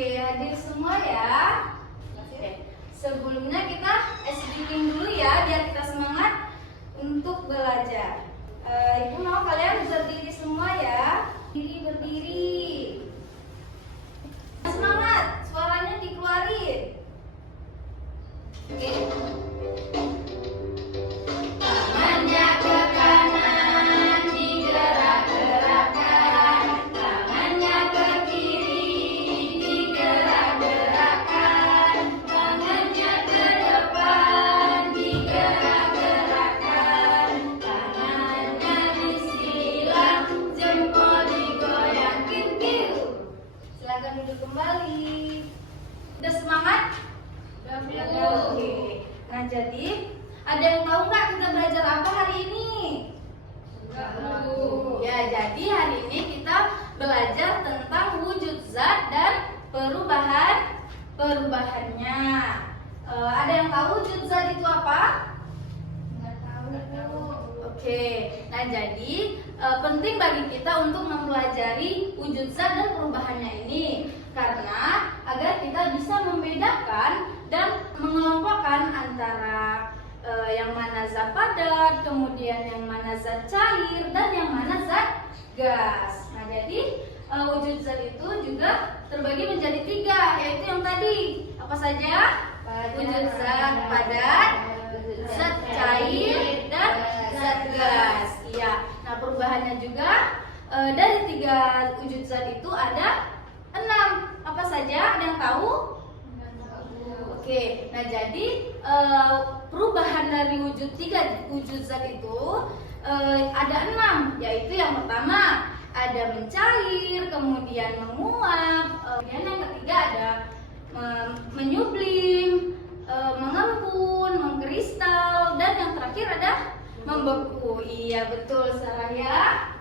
Oke, hadir semua ya. Oke. Sebelumnya kita speaking dulu ya, biar kita semangat untuk belajar. Ibu mau kalian berdiri semua ya. Berdiri. Semangat, suaranya dikeluarin. Oke. Tangannya ke kanan, digerak-gerakkan. Tangannya ke kiri, digerak-gerakkan. Tangannya ke depan, digerak-gerakkan. Tangannya disilang, jempol digoyang, kiu-kiu. Silakan duduk kembali. Udah semangat? Oke. Nah, jadi ada yang tahu nggak kita belajar apa hari ini? Enggak tahu. Ya, jadi hari ini kita belajar tentang wujud zat dan perubahannya. Ada yang tahu wujud zat itu apa? Enggak tahu. Oke. Nah, jadi penting bagi kita untuk mempelajari wujud zat dan perubahannya ini karena agar kita bisa membedakan dan mengelompokkan antara yang mana zat padat, kemudian yang mana zat cair, dan yang mana zat gas. Nah, jadi wujud zat itu juga terbagi menjadi 3, yaitu yang tadi apa saja? Wujud zat padat, zat cair, dan zat gas. Iya. Nah, perubahannya juga dari 3 wujud zat itu ada 6. Apa saja? Ada yang tahu? Oke, nah jadi perubahan dari wujud 3 wujud zat itu ada 6, yaitu yang pertama ada mencair, kemudian menguap, kemudian yang ketiga ada menyublim, mengembun, mengkristal, dan yang terakhir ada membeku. Iya betul Sarah ya.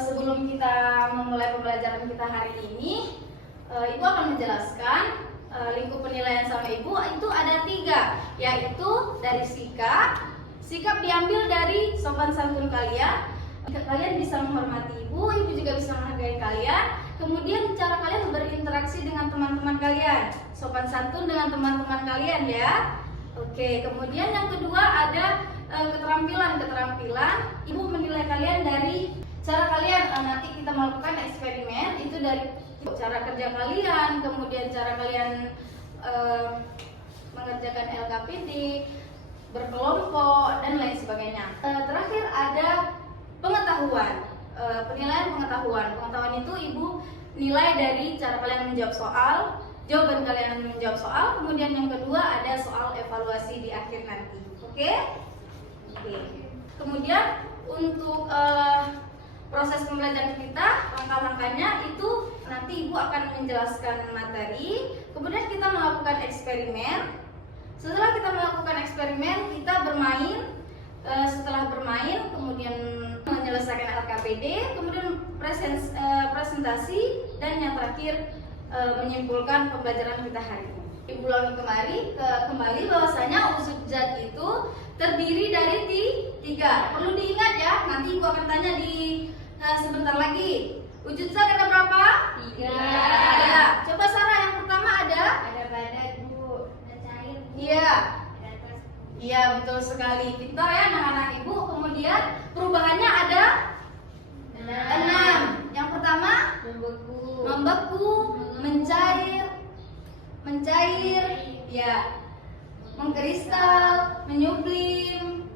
Sebelum kita memulai pembelajaran kita hari ini, Ibu akan menjelaskan lingkup penilaian sama Ibu itu ada 3, yaitu dari sikap diambil dari sopan santun kalian. Kalian bisa menghormati Ibu juga bisa menghargai kalian. Kemudian cara kalian berinteraksi dengan teman-teman kalian, sopan santun dengan teman-teman kalian ya. Oke, kemudian yang kedua ada keterampilan. Ibu menilai kalian dari cara kalian nanti kita melakukan eksperimen itu dari cara kerja kalian, kemudian cara kalian mengerjakan LKPD, berkelompok, dan lain sebagainya. Terakhir ada pengetahuan, penilaian pengetahuan. Pengetahuan itu Ibu nilai dari cara kalian menjawab soal, jawaban kalian menjawab soal, kemudian yang kedua ada soal evaluasi di akhir nanti. Oke? Kemudian untuk proses pembelajaran kita, langkah-langkahnya itu nanti Ibu akan menjelaskan materi, kemudian kita melakukan eksperimen. Setelah kita melakukan eksperimen, kita bermain. Setelah bermain, kemudian menyelesaikan LKPD, kemudian presentasi, dan yang terakhir menyimpulkan pembelajaran kita hari ini. Ibu ulangi kembali bahwasanya wujud zat itu terdiri dari 3. Perlu diingat ya, nanti Ibu akan tanya di sebentar lagi. Wujud zat ada berapa? 3. Ya. Coba Sarah, yang pertama ada? Ada padat, Bu. Ada cair, Bu. Iya. Ada gas. Iya, betul sekali. Pintar ya anak-anak Ibu. Kemudian perubahannya ada 6. Yang pertama? Membeku, mencair, ya, mengkristal, menyublim,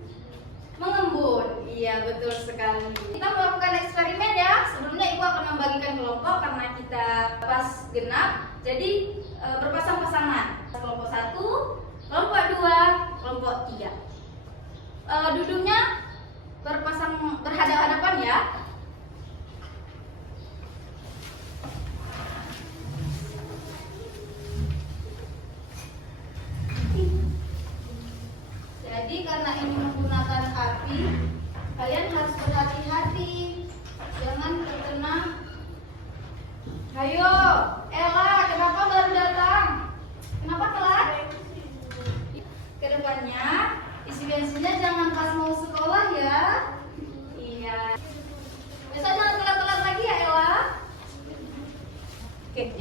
mengembun. Iya, betul sekali. Kita melakukan eksperimen ya. Sebelumnya Ibu akan membagikan kelompok karena kita pas genap. Jadi berpasang-pasangan. Kelompok 1, kelompok 2, kelompok 3. Duduknya berhadapan-hadapan ya. Jadi karena ini menggunakan api, kalian harus berhati-hati, jangan terkena. Ayo, Ella, kenapa baru datang? Kenapa telat? Kedepannya isi bensinnya jangan pas mau sekolah ya. Iya. Besok jangan telat-telat lagi ya Ella. Oke.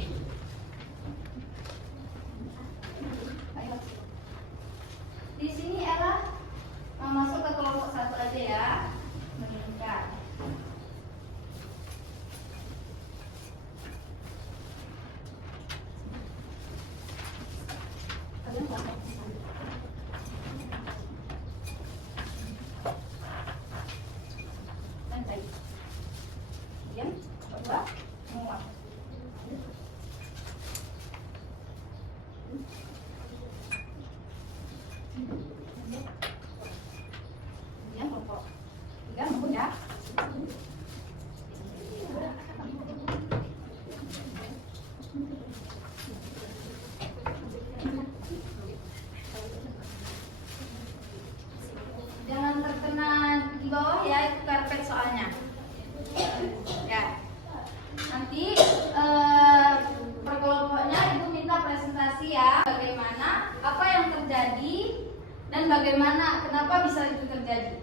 Dan bagaimana, kenapa bisa itu terjadi?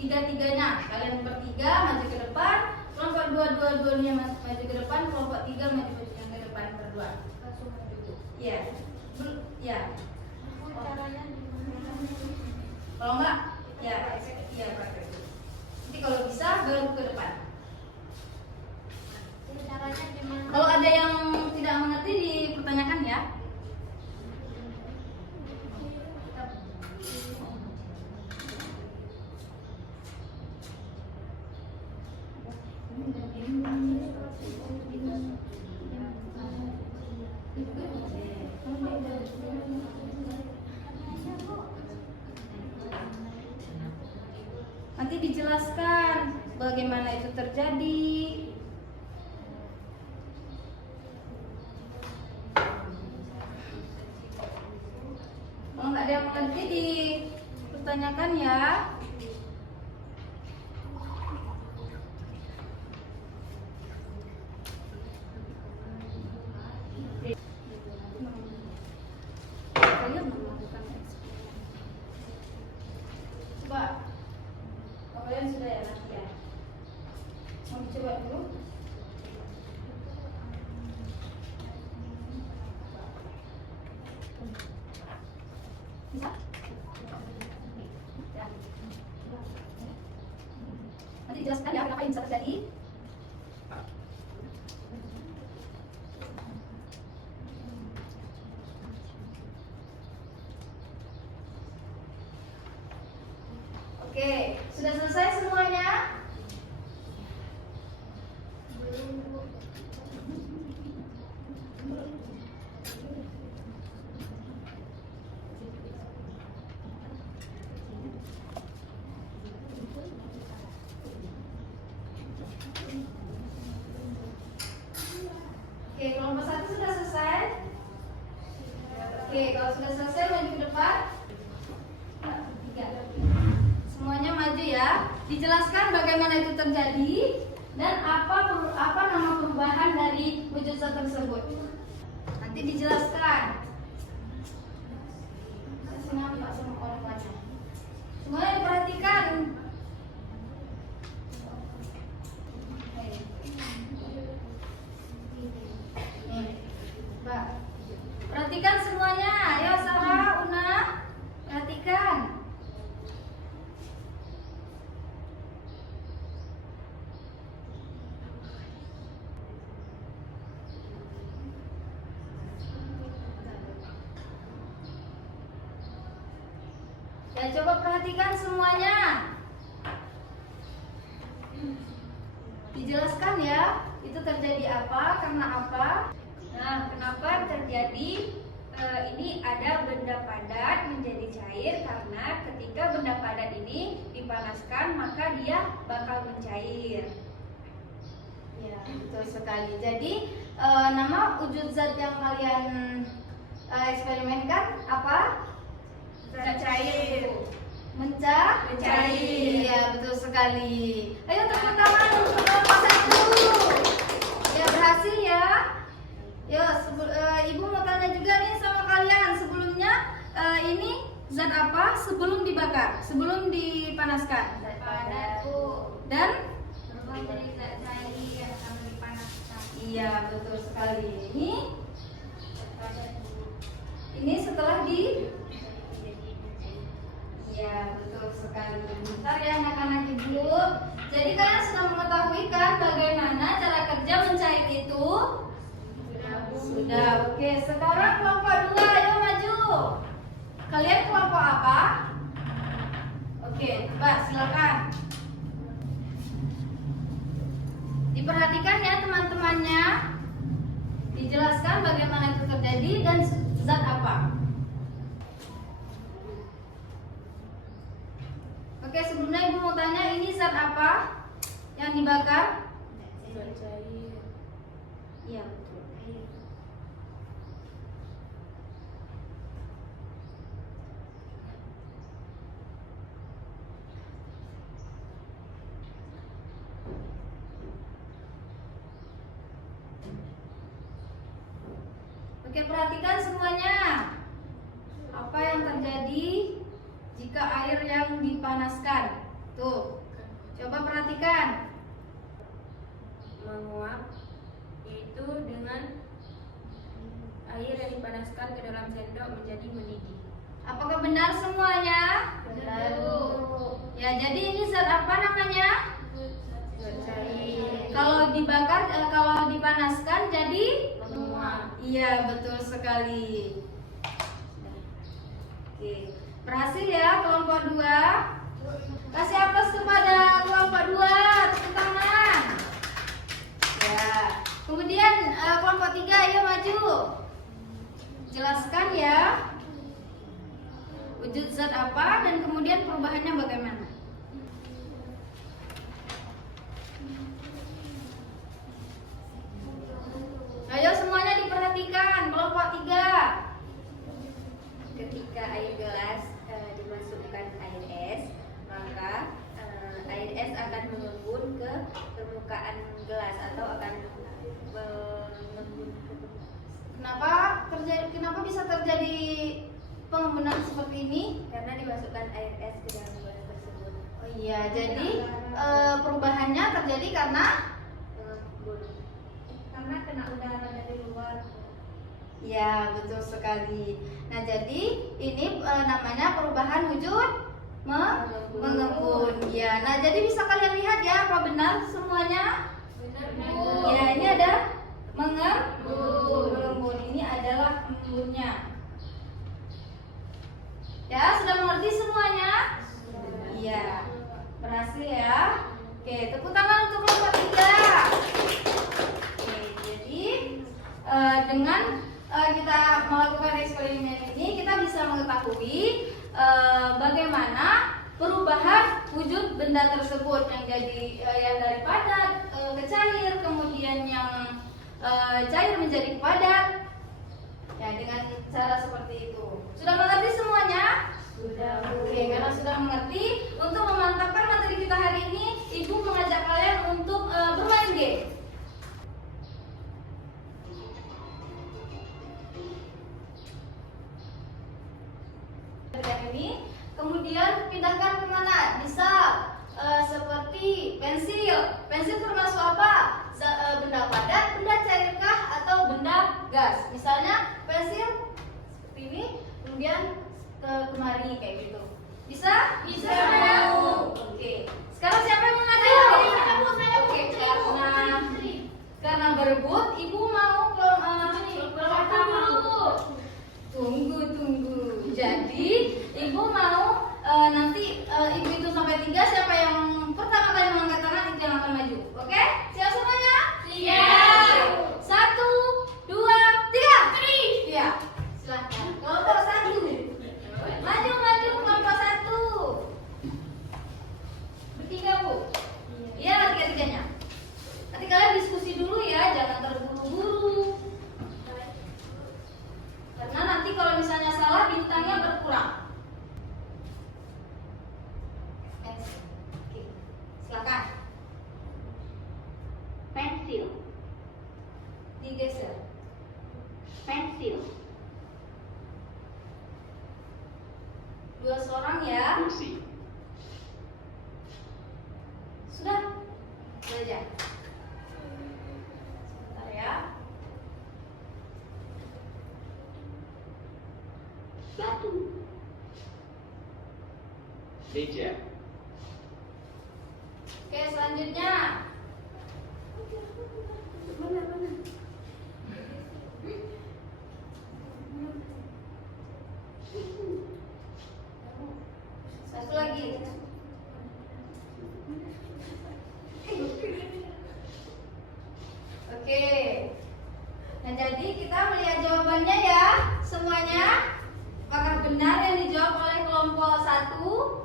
Tiga-tiganya, kalian bertiga maju ke depan, kelompok dua-duanya maju ke depan, kelompok tiga maju yang ke depan berdua. Langsung maju. Iya, ya. Caranya gimana? Kalau enggak, ya, praktek. Nanti kalau bisa baru ke depan. Caranya gimana? Kalau ada yang tidak mengerti dipertanyakan ya. Nanti dijelaskan bagaimana itu terjadi. Kalau nggak ada yang mengerti dipertanyakan ya. Kalian melakukan eksperimen. Coba, kalian sudah ya nanti ya. Mau coba dulu. Bisa? Ya. Nanti dijelaskan ya kenapa ini bisa terjadi. Oke, sudah selesai semuanya? Oke, kelompok satu sudah selesai. Oke, kalau sudah selesai maju ke depan. Tiga. Semuanya maju ya. Dijelaskan bagaimana itu terjadi dan apa nama perubahan dari wujud zat tersebut. Nanti dijelaskan. Kasih nampak sama orang-orangnya. Semuanya diperhatikan. Mbak, perhatikan semuanya. Ayo Sarah, Una, perhatikan. Ya, coba perhatikan semuanya. Dijelaskan ya, itu terjadi apa, karena apa. Nah, kenapa terjadi ini ada benda padat menjadi cair? Karena ketika benda padat ini dipanaskan maka dia bakal mencair. Ya, betul sekali. Jadi nama wujud zat yang kalian eksperimenkan apa? Zat cair. Mencair. Iya, betul sekali. Ayo tepuk tangan untuk kelompok satu. Ya, berhasil ya. Ya, Ibu mau tanya juga nih sama kalian. Sebelumnya ini zat apa sebelum dibakar, sebelum dipanaskan? Zat padat, Bu. Dan Berubah jadi zat cair yang akan dipanaskan. iya, betul sekali. Zat padat, Bu. Ini setelah di Jadi mencair. Iya, betul sekali. Bentar ya anak-anak Ibu. Jadi kalian sudah mengetahui kan bagaimana cara kerja mencair itu? Sudah, Bu. Sudah. Oke, sekarang kelompok 2, ayo maju. Kalian kelompok apa? Oke, coba silakan. Diperhatikan ya teman-temannya. Dijelaskan bagaimana itu terjadi dan zat apa. Oke, sebelumnya Ibu mau tanya, ini zat apa yang dibakar? Zat cair. Iya, betul. Oke, perhatikan semuanya. Apa yang terjadi jika air yang dipanaskan. Tuh, coba perhatikan. Menguap yaitu dengan air yang dipanaskan ke dalam sendok menjadi mendidih. Apakah benar semuanya? Benar. Ya, jadi ini zat apa namanya? Zat cair. Kalau dibakar, kalau dipanaskan jadi Menguap. iya, betul sekali. Oke, berhasil ya kelompok 2. Kasih aplaus kepada kelompok 2, tepuk tangan. Ya, kemudian kelompok 3, ayo maju. Jelaskan ya wujud zat apa dan kemudian perubahannya bagaimana. Ayo semuanya diperhatikan, kelompok 3. Ketika air gelas dimasukkan air es, maka air es akan mengembun ke permukaan gelas atau akan mengembun ke Kenapa bisa terjadi pengembunan seperti ini? karena dimasukkan air es ke dalam gelas tersebut. Oh iya, jadi perubahannya terjadi karena Mengembun. Karena kena udara dari luar. ya, betul sekali. Nah, jadi ini namanya perubahan wujud mengembun. Ya, nah jadi bisa kalian lihat ya, apa benar semuanya? Benar, Ya, ini ada mengembun. Ini adalah embunnya. Ya, sudah mengerti semuanya? Iya. Berhasil ya. Oke, tepuk tangan untuk kelompok 3. Oke, jadi dengan kita melakukan eksperimen ini, kita bisa mengetahui bagaimana perubahan wujud benda tersebut yang dari padat ke cair, kemudian yang cair menjadi padat. Ya, dengan cara seperti itu. Sudah mengerti semuanya? Sudah. Oke, karena sudah mengerti, untuk memantapkan materi kita hari ini, Ibu mengajak kalian untuk bermain game. Ini kemudian pindahkan kemana? Bisa seperti pensil termasuk apa? Benda padat, benda cairkah, atau benda gas? Misalnya pensil seperti ini, kemudian ke kemari kayak gitu. Bisa? Bisa. Oke. Sekarang siapa yang mengajak? Oke, karena berebut, ibu mau Tunggu. Jadi ibu mau nanti ibu itu sampai 3, siapa yang pertama kali mengangkat tangan itu yang akan maju. Oke? Siap semuanya? Siap. 1, 2, 3. Iya. Silahkan. Kelompok 1. Maju kelompok 1. Bertiga, Bu. Iya, tiga-tiganya. Nanti kalian diskusi dulu ya, jangan terburu-buru. Karena nanti kalau misalnya salah bintangnya berkurang. Oke, silakan. Pensil, Digeser. pensil, 2 seorang ya. kursi, Sudah. Belajar. Sebentar ya. batu, meja, Oke, selanjutnya. Satu lagi. Oke. Nah, jadi kita melihat jawabannya ya, semuanya. Apakah benar yang dijawab oleh kelompok 1?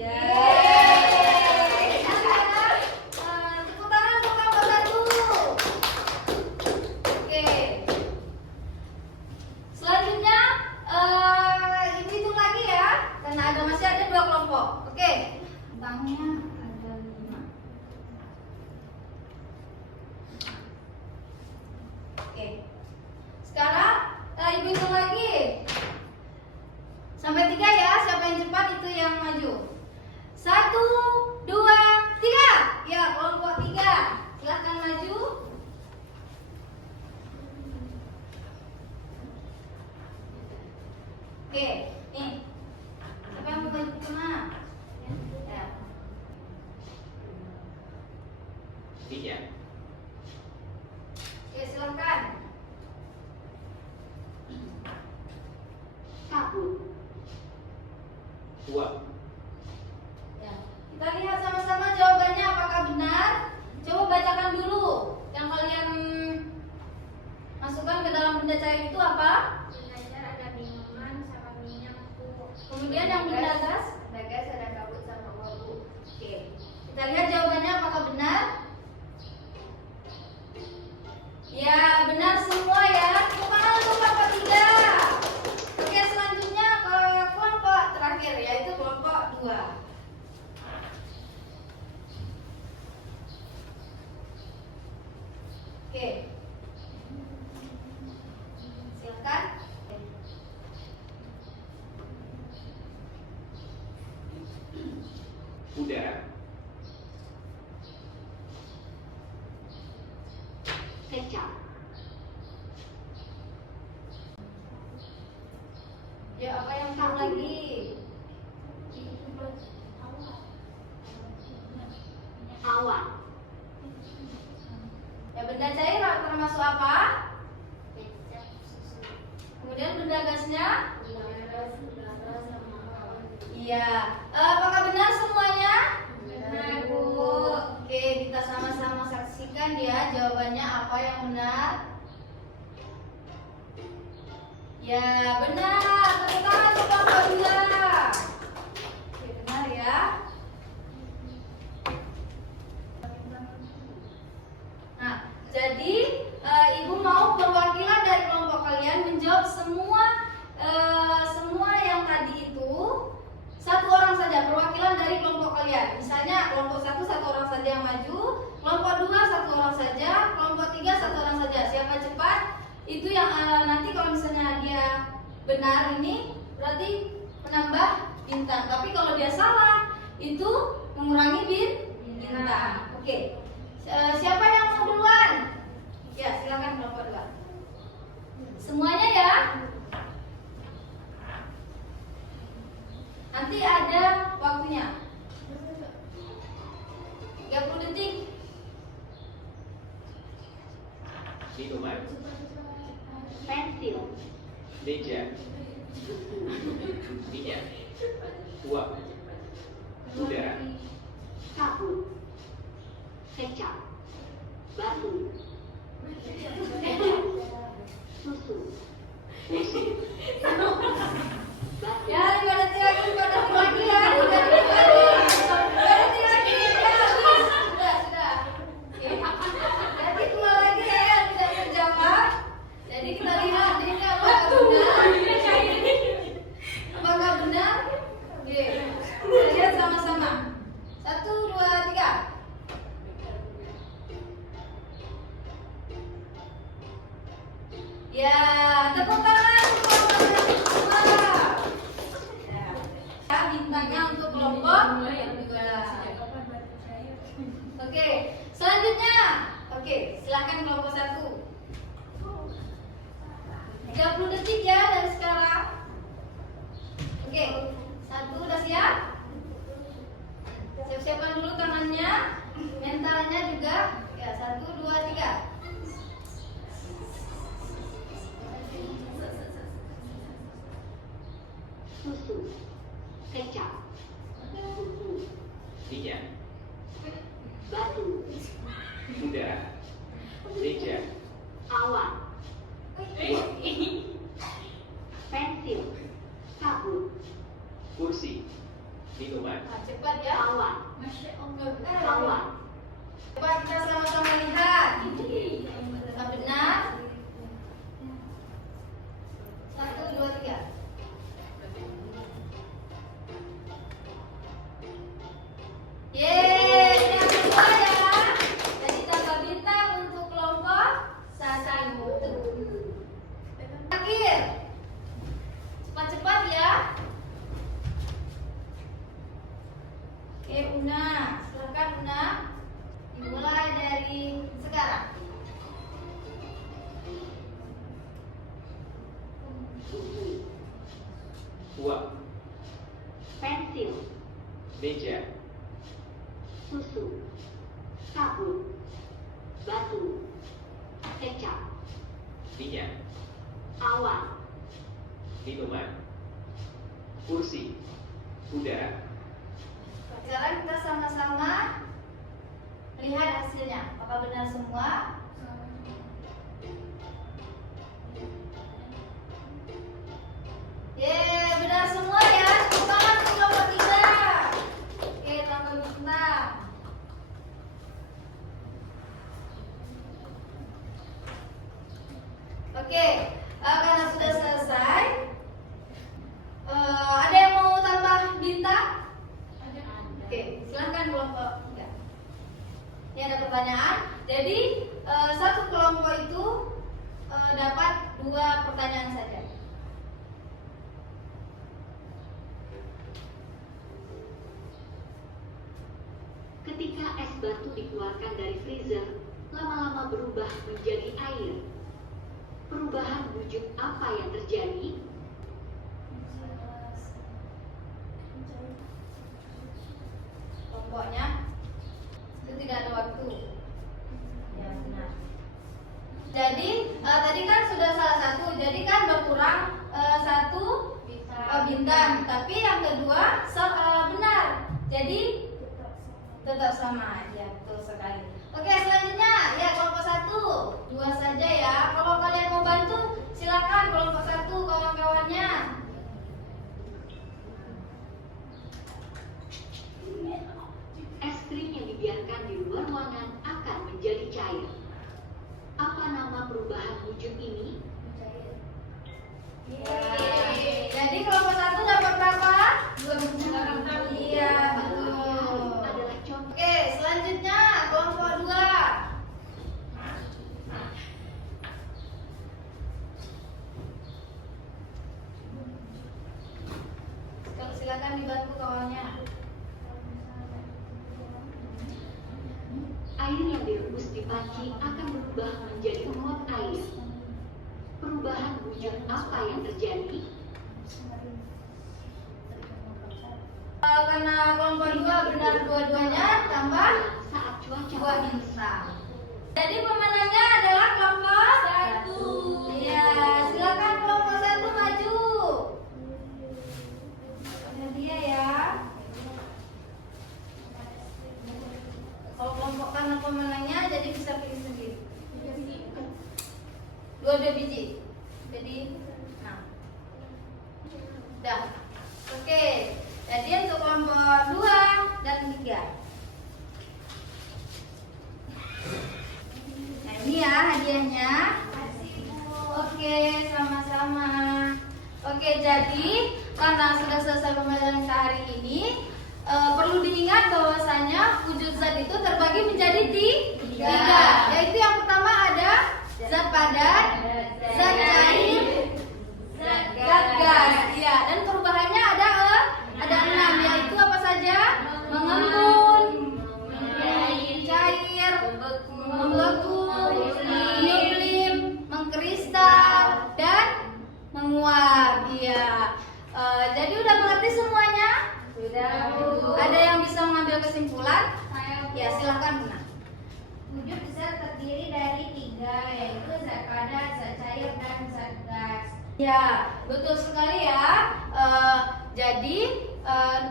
Ya. Tepuk tangan untuk kelompok 1. Oke. Selanjutnya ibu hitung lagi ya, karena masih ada 2 kelompok. Oke. Bentangnya ada 5. Oke. 3, Oke, silakan. sabun, 2, Ya. Kita lihat sama-sama jawabannya apakah benar. Coba bacakan dulu. Yang kalian masukkan ke dalam benda cair itu apa? Belajar ada minuman sama minyak tuh. Kemudian yang benda gas. Ada gas, ada kabut sama wabu. Oke. Kita lihat jawabannya apakah benar. Ya, benar semua ya. Tepuk tangan untuk kelompok 3. Oke, selanjutnya ke kelompok terakhir yaitu kelompok 2. Oke. Silakan. udara, kecap, Ya, apa yang kurang lagi? awan, Ya, benda cair termasuk apa? Kemudian benda gasnya? Iya. Apakah benar semuanya? Benar, Bu. Oke, kita sama-sama saksikan ya jawabannya apa yang benar. Ya, benar. Tepuk tangan untuk kelompok 2. Oke, benar ya. Nah, jadi Ibu mau perwakilan dari kelompok kalian menjawab semua yang tadi itu. Satu orang saja perwakilan dari kelompok kalian. Misalnya kelompok 1 satu orang saja yang maju, kelompok 2 satu orang saja, kelompok 3 satu orang saja. Siapa cepat itu yang nanti kalau misalnya dia benar ini berarti menambah bintang. Tapi kalau dia salah itu mengurangi bintang. Oke. Siapa yang mau duluan? Ya, silakan kelompok 2. Semuanya ya. Nanti ada waktunya 30 detik. minuman, Pensil. meja, minyak, uap, udara, Sabun. Kecap. Batu. Susu. kursi, Ya, 5 detik lagi, 5 detik lagi ya. 3 detik lagi. 2 detik lagi. Ya, sudah. Oke. Jadi dua lagi ya yang tidak terjawab. Jadi kita lihat ini apakah benar. Apakah benar? Oke. Kita lihat sama-sama. 1, 2, 3. Ya, tepuk tangan untuk kelompok kedua. Ya, bintangnya untuk kelompok kedua. Oke, selanjutnya. Oke, silakan kelompok 1. 30 detik ya dari sekarang. Oke, 1 udah siap? Siap-siapkan dulu tangannya, mentalnya juga. Ya, 1, 2, 3. Susu. Kecap. minyak, Batu. udara, meja, Awan. uap, Pensil. Sabun. kursi, minuman, Nah, cepat ya. Awan. Awan. Awan. Coba kita sama-sama lihat. Nah, benar. 1, 2, 3. Yeay, yang kedua ya. Jadi tambah bintang untuk kelompok 1. Terakhir. Cepat-cepat ya. Oke, Una. Silakan Una. Dimulai dari sekarang. uap, Pensil. meja, Susu. sabun, batu, kecap, minyak, awan, minuman, kursi, udara. Sekarang kita sama-sama lihat hasilnya. Apakah benar semua? Benar semua ya. Tepuk tangan untuk kelompok 3. Oke, tambah bintang. Oke, karena sudah selesai, ada yang mau tambah bintang? Oke, silakan kelompok 3. Ini ada pertanyaan. Jadi satu kelompok itu dapat 2 pertanyaan saja. ketika es batu dikeluarkan dari freezer, lama-lama berubah menjadi air. Perubahan wujud apa yang terjadi? Kelompoknya itu tidak ada waktu. Ya benar. Jadi tadi kan sudah salah satu, jadi kan berkurang 1 bintang, tapi yang kedua benar. Jadi tetap sama, ya betul sekali. Oke, selanjutnya ya kelompok 1, 2 saja ya. Kalau kalian mau bantu, silakan kelompok 1 kawan-kawannya. Es krim yang dibiarkan di luar ruangan akan menjadi cair. Apa nama perubahan wujud ini? Jadi kelompok 1 dapat berapa? 2 bintang. Iya, betul. Adalah contoh. Oke, selanjutnya kelompok 2. Silakan dibantu kawannya. Air yang direbus di panci akan berubah menjadi uap air. Perubahan wujud apa yang terjadi? Karena kelompok 2 benar dua-duanya, tambah Saat cuaca 2 bintang. Jadi pemenangnya adalah kelompok 1. Iya, silakan kelompok 1 maju. Ini dia ya. Kalau kelompok karena pemenangnya jadi bisa pilih sendiri. 2 biji. Jadi 6. Dah. Oke. Jadi untuk kelompok 2 dan 3. Nah, ini ya hadiahnya. Oke, sama-sama. Oke, jadi karena sudah selesai pembelajaran kita hari ini, perlu diingat bahwasanya wujud zat itu terbagi menjadi 3. Yaitu yang pertama ada zat padat, zat cair, zat gas. Iya, dan perubahannya ada 6, yaitu apa saja? Mengembun, cair, membeku, menyublim, mengkristal, dan menguap. Iya. Jadi udah mengerti semuanya? Sudah. Ada yang bisa mengambil kesimpulan? Ya, silakan Buna. Wujud zat terdiri dari 3, yaitu zat padat, zat cair, dan zat gas. Ya, betul sekali ya. Jadi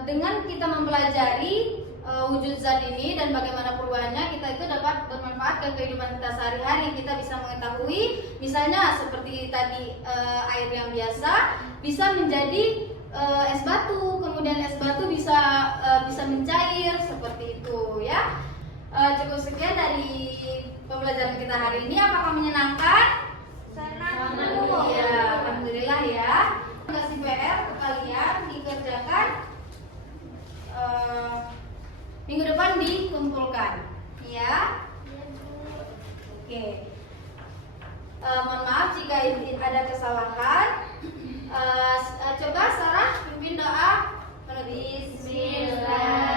dengan kita mempelajari wujud zat ini dan bagaimana perubahannya, kita itu dapat bermanfaat ke kehidupan kita sehari-hari. Kita bisa mengetahui, misalnya seperti tadi air yang biasa bisa menjadi es batu, kemudian es batu bisa mencair seperti itu ya. Cukup sekian dari pembelajaran kita hari ini. Apakah menyenangkan? Senang. Iya, alhamdulillah ya. Kasih PR ke kalian dikerjakan minggu depan dikumpulkan, ya. Oke. Mohon maaf jika ada kesalahan. Coba Sarah pimpin doa. Bismillah.